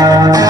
Música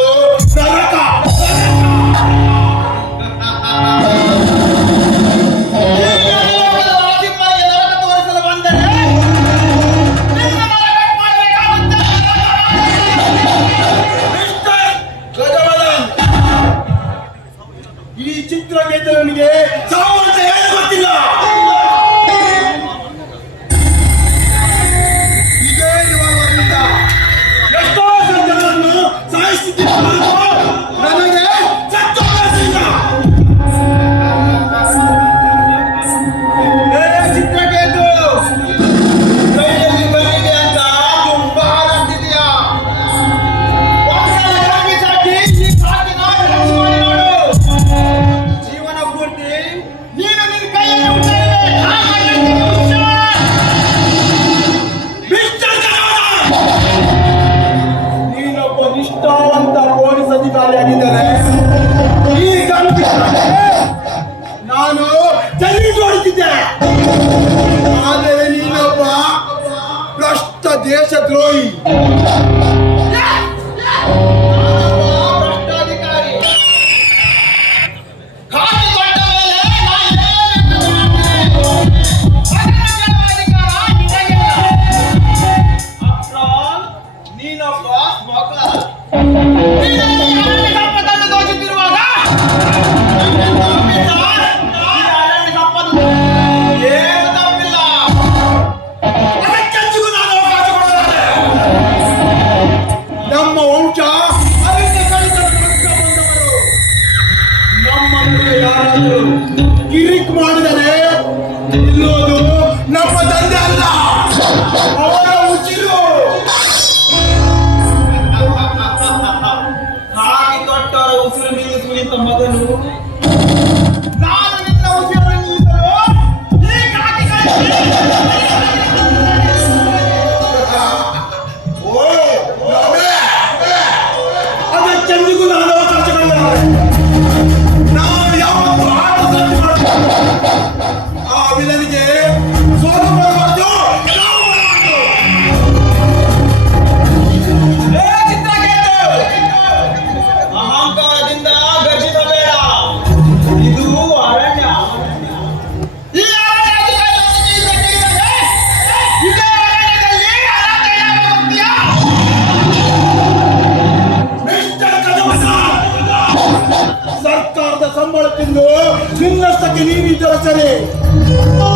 ನಾನು ತೆರಿಗೆ ಆದರೆ ನೀನೊಬ್ಬ ಭ್ರಷ್ಟ ದೇಶದ್ರೋಹಿ. Hallelujah. い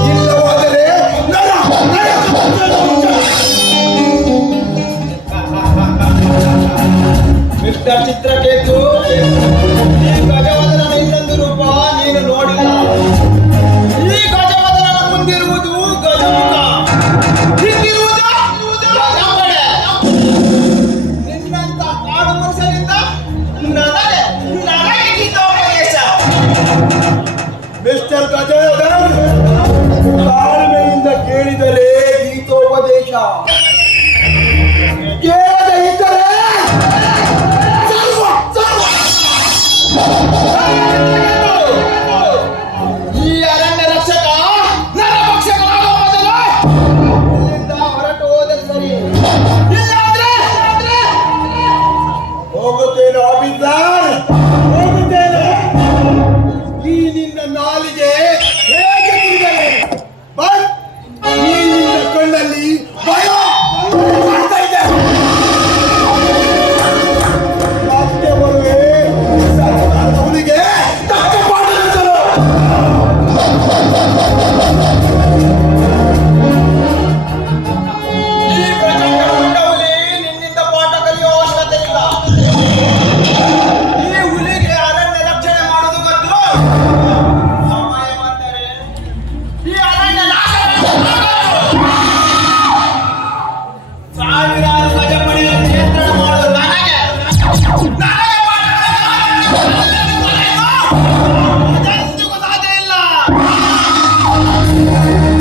ಈ ಅರಣ್ಯ ರಕ್ಷಕ ನರಭಕ್ಷಕರಾಗುವ ಮೊದಲು ಇಲ್ಲಿಂದ ಹೊರಟು ಹೋದರೆ ಹೋಗುತ್ತೇನೆ ಹೋಗುತ್ತೇನೆ. ಈ ನಿನ್ನ ನಾಲಿಗೆ